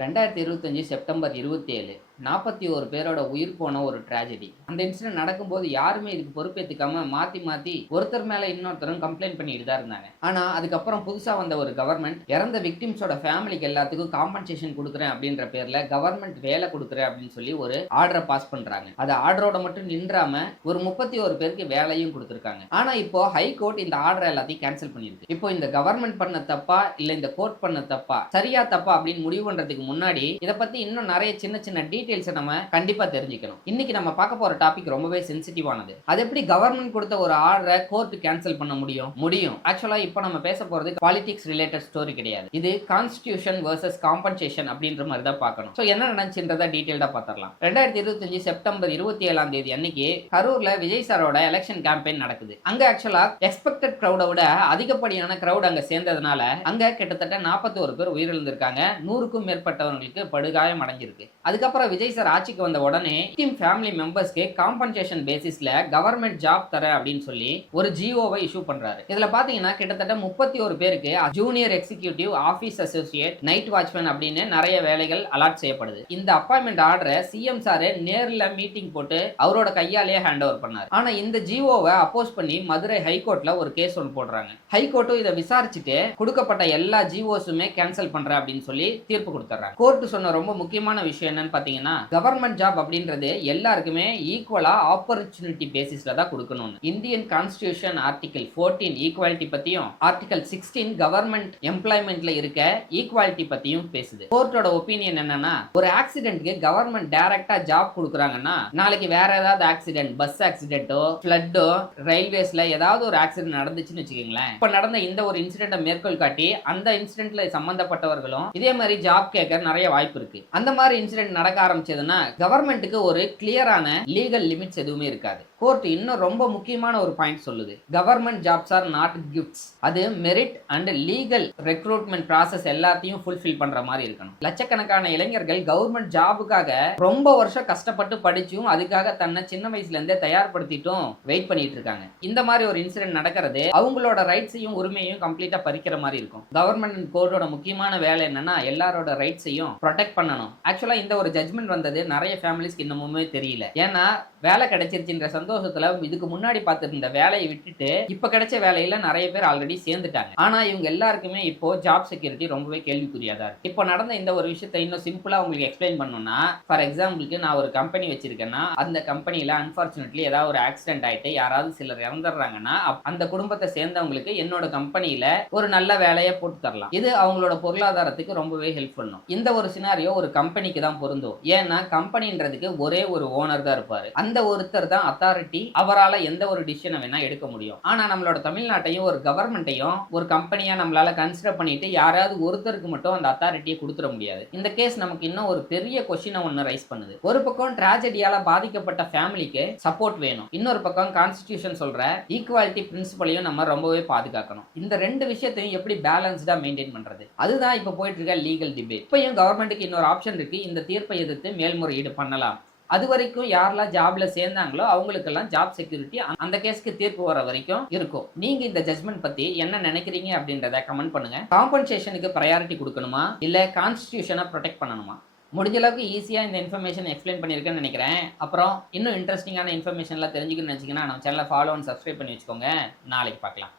2025 September 27 41 பேரோட உயிர் போன ஒரு ட்ராஜடி. அந்த இன்சிடென்ட் நடக்கும்போது யாருமே இதுக்கு பொறுப்பேத்துக்காம மாத்தி மாத்தி ஒருத்தர் மேல இன்னொருத்தரும் கம்ப்ளைண்ட் பண்ணிட்டு தான் இருந்தாங்க. ஆனா அதுக்கப்புறம் புதுசா வந்த ஒரு கவர்மெண்ட் இறந்த விக்டிம்ஸோட ஃபேமிலிக்கு எல்லாத்துக்கும் காம்பன்சேஷன் கொடுக்குறேன் அப்படின்ற பேர்ல கவர்மெண்ட் வேலை கொடுக்குறேன் அப்படின்னு சொல்லி ஒரு ஆர்டரை பாஸ் பண்றாங்க. அது ஆர்டரோட மட்டும் நின்றாம ஒரு 31 பேருக்கு வேலையும் கொடுத்துருக்காங்க. ஆனா இப்போ ஹை கோர்ட் இந்த ஆர்டர் எல்லாத்தையும் கேன்சல் பண்ணிருக்கு. இப்போ இந்த கவர்மெண்ட் பண்ண தப்பா இல்ல இந்த கோர்ட் பண்ண தப்பா, சரியா தப்பா அப்படின்னு முடிவு பண்றதுக்கு முன்னாடி இத பத்தி இன்னும் நிறைய சின்ன சின்ன டீடைல்ஸ் நம்ம கண்டிப்பா தெரிஞ்சுக்கணும். இன்னைக்கு நம்ம பார்க்க போற டாபிக் ரொம்பவே சென்சிட்டிவானது. அது எப்படி கவர்மெண்ட் கொடுத்த ஒரு ஆர்டரை கோர்ட் கேன்சல் பண்ண முடியும். ஆக்சுவலா இப்போ நம்ம பேச போறது பாலிடிக்ஸ் ரிலேட்டட் ஸ்டோரி கிடையாது. இது கான்ஸ்டிடியூஷன் வர்சஸ் காம்பன்சேஷன் அப்படின்ற மாதிரி தான் பார்க்கணும். சோ என்ன நடந்துச்சுன்றத டீடைல்டா பார்த்தறலாம். 2025 செப்டம்பர் 27ஆம் தேதி அன்னைக்கு கரூர்ல விஜய் சாரோட எலெக்ஷன் கேம்பெயின் நடக்குது. அங்க ஆக்சுவலா எக்ஸ்பெக்டட் கிரௌட விட அதிகப்படியான கிரௌட் அங்க சேர்ந்ததுனால அங்க கிட்டத்தட்ட 41 பேர் உயிரிழந்திருக்காங்க. 100க்கும் மேற்பட்டவர்களுக்கு படுகாயம் அடைஞ்சிருக்கு. அதுக்கப்புறம் விஜய் சார் ஆட்சிக்கு வந்த உடனே ஃபேமிலி மெம்பர்ஸ்க்கு காம்பன்சேஷன் பேசிஸ்ல கவர்மெண்ட் ஜாப் தர அப்படின்னு சொல்லி ஒரு ஜிஓவை இஷ்யூ பண்றாரு. இதுல பாத்தீங்கன்னா கிட்டத்தட்ட 31 பேருக்கு junior executive, office associate, night watchman அப்படின்னு நிறைய வேலைகள் அலாட் செய்யப்படுது. இந்த அப்பாயின்மெண்ட் ஆர்டரை சிஎம் சார் நேர்ல மீட்டிங் போட்டு அவரோட கையாலேயே ஹேண்ட் ஓவர் பண்ணாரு. ஆனா இந்த ஜிஓவை அப்போஸ் பண்ணி மதுரை ஹைகோர்ட்ல ஒரு கேஸ் ஒன்று போடுறாங்க. ஹைகோர்ட்டும் இதை விசாரிச்சுட்டு கொடுக்கப்பட்ட எல்லா ஜிஓஸுமே கேன்சல் பண்ற அப்படின்னு சொல்லி தீர்ப்பு கொடுத்துறாங்க. கோர்ட் சொன்ன ரொம்ப முக்கியமான விஷயம் என்னன்னு பாத்தீங்கன்னா, கவர்மெண்ட் ஜாப் அப்படின்றது எல்லாருக்குமே ஈக்குவலா ஆப்பர்ச்சுனிட்டி பேசிஸ்ல தான் கொடுக்கணும். இந்தியன் கான்ஸ்டிடியூஷன் ஆர்டிகல் 14 ஈக்குவாலிட்டி பத்தியும், ஆர்டிகல் 16 கவர்மெண்ட் எம்ப்ளாய்மெண்ட்ல இருக்க ஈக்குவாலிட்டி பத்தியும் பேசுது. கோர்ட்டோட ஒப்பீனியன் என்னன்னா, ஒரு ஆக்சிடென்ட்க்கு கவர்மெண்ட் டைரக்டா ஜாப் கொடுக்குறாங்கன்னா நாளைக்கு வேற ஏதாவது ஆக்சிடென்ட், பஸ் ஆக்சிடென்ட்டோ, ஃபிளட்டோ, ரயில்வேஸ்ல ஏதாவது ஒரு ஆக்சிடென்ட் நடந்துச்சுன்னு வச்சுக்கீங்களேன். இப்ப நடந்த இந்த ஒரு இன்சிடென்ட்டை மேற்கோள் காட்டி அந்த இன்சிடென்ட்ல சம்பந்தப்பட்டவர்களும் இதே மாதிரி ஜாப் கேட்க நிறைய வாய்ப்பு இருக்கு. அந்த மாதிரி இன்சிடென்ட் நடக்க ஆரம்பிச்சதுன்னா கவர்மெண்ட்டுக்கு ஒரு கிளியரான லீகல் லிமிட்ஸ் எதுவுமே இருக்காது. கோர்ட் இன்னும் ரொம்ப முக்கியமான ஒரு பாயிண்ட் சொல்லுது. Government jobs are not gifts. அது merit and legal recruitment process எல்லாத்தையும் ஃபுல்ஃபில் பண்ற மாதிரி இருக்கணும். லட்சக்கணக்கான இளைஞர்கள் கவர்மெண்ட் ஜாபுக்காக ரொம்ப வருஷம் கஷ்டப்பட்டு படிச்சும் அதுக்காக தன்னை சின்ன வயசுல இருந்தே தயார்படுத்திட்டும் வெயிட் பண்ணிட்டு இருக்காங்க. இந்த மாதிரி ஒரு இன்சிடென்ட் நடக்கிறது அவங்களோட ரைட்ஸையும் உரிமையையும் கம்ப்ளீட்டா பறிக்கிற மாதிரி இருக்கும். கவர்மெண்ட் அண்ட் கோர்ட்டோட முக்கியமான வேலை என்னன்னா எல்லாரோட ரைட்ஸையும் ப்ரொடெக்ட் பண்ணணும். ஆக்சுவலா இந்த ஒரு ஜட்மெண்ட் வந்தது நிறைய ஃபேமிலிஸ்க்கு இன்னமுமே தெரியல. ஏன்னா வேலை கிடைச்சிருச்சுன்ற சந்தோஷத்துல இதுக்கு முன்னாடி பார்த்துருந்த வேலையை விட்டுட்டு இப்ப கிடைச்ச வேலையில நிறைய பேர் ஆல்ரெடி சேர்ந்துட்டாங்க. ஆனா இவங்க எல்லாருக்குமே இப்போ ஜாப் செக்யூரிட்டி ரொம்பவே கேள்விக்குரியாதா இருக்கு. இப்போ நடந்த இந்த ஒரு விஷயத்தை இன்னும் சிம்பிளா உங்களுக்கு எக்ஸ்பிளைன் பண்ணணும்னா, ஃபார் எக்ஸாம்பிளுக்கு நான் ஒரு கம்பெனி வச்சிருக்கேன்னா அந்த கம்பெனில அன்பார்ச்சுனேட்லி ஏதாவது ஒரு ஆக்சிடென்ட் ஆயிட்டு யாராவது சிலர் இறந்துடுறாங்கன்னா அந்த குடும்பத்தை சேர்ந்தவங்களுக்கு என்னோட கம்பெனியில ஒரு நல்ல வேலையை போட்டு தரலாம். இது அவங்களோட பொருளாதாரத்துக்கு ரொம்பவே ஹெல்ப் பண்ணும். இந்த ஒரு சினாரியோ ஒரு கம்பெனிக்கு தான் பொருந்தும். ஏன்னா கம்பெனின்றதுக்கு ஒரே ஒரு ஓனர் தான் இருப்பாரு. அந்த ஒருத்தர் தான் அத்தாரிட்டி. அவரால் எந்த ஒரு டிசிஷனை வேணா எடுக்க முடியும். ஆனா நம்மளோட தமிழ்நாட்டையும் ஒரு கவர்மெண்ட்டையும் ஒரு கம்பெனியா நம்மளால கன்சிடர் பண்ணிட்டு யாராவது ஒருத்தருக்கு மட்டும் அந்த அத்தாரிட்டியை கொடுத்துட முடியாது. இந்த கேஸ் நமக்கு இன்னும் ஒரு பெரிய கொஸ்டினை ஒன்று ரைஸ் பண்ணுது. ஒரு பக்கம் டிராஜடியால பாதிக்கப்பட்ட ஃபேமிலிக்கு சப்போர்ட் வேணும், இன்னொரு பக்கம் கான்ஸ்டிடியூஷன் சொல்ற ஈக்குவாலிட்டி பிரின்சிபலையும் நம்ம ரொம்பவே பாதுகாக்கணும். இந்த ரெண்டு விஷயத்தையும் எப்படி பேலன்ஸ்டா மெயின்டைன் பண்றது, அதுதான் இப்ப போயிட்டு இருக்க லீகல் டிபேட். இப்பயும் கவர்மெண்ட்டுக்கு இன்னொரு ஆப்ஷன் இருக்கு. இந்த தீர்ப்பை எதிர்த்து மேல்முறையீடு பண்ணலாம். அது வரைக்கும் யாரெல்லாம் ஜாப்ல சேர்ந்தாங்களோ அவங்களுக்கெல்லாம் ஜாப் செக்யூரிட்டி அந்த கேஸ்க்கு தீர்ப்பு வர வரைக்கும் இருக்கும். நீங்க இந்த ஜட்மெண்ட் பத்தி என்ன நினைக்கிறீங்க அப்படின்றத கமெண்ட் பண்ணுங்க. காம்பன்சேஷனுக்கு ப்ரையாரிட்டி கொடுக்கணுமா இல்ல கான்ஸ்டிடியூஷனை ப்ரொடெக்ட் பண்ணணுமா? முடிஞ்ச அளவுக்கு ஈஸியா இந்த இன்ஃபர்மேஷன் எக்ஸ்பிளைன் பண்ணியிருக்கேன்னு நினைக்கிறேன். அப்புறம் இன்னும் இன்ட்ரெஸ்டிங்கான இன்ஃபர்மேஷன்லாம் தெரிஞ்சுக்கணும்னு நினைச்சீங்கன்னா நம்ம சேனலை ஃபாலோ அண்ட் சப்ஸ்கிரைப் பண்ணி வச்சுக்கோங்க. நாளைக்கு பார்க்கலாம்.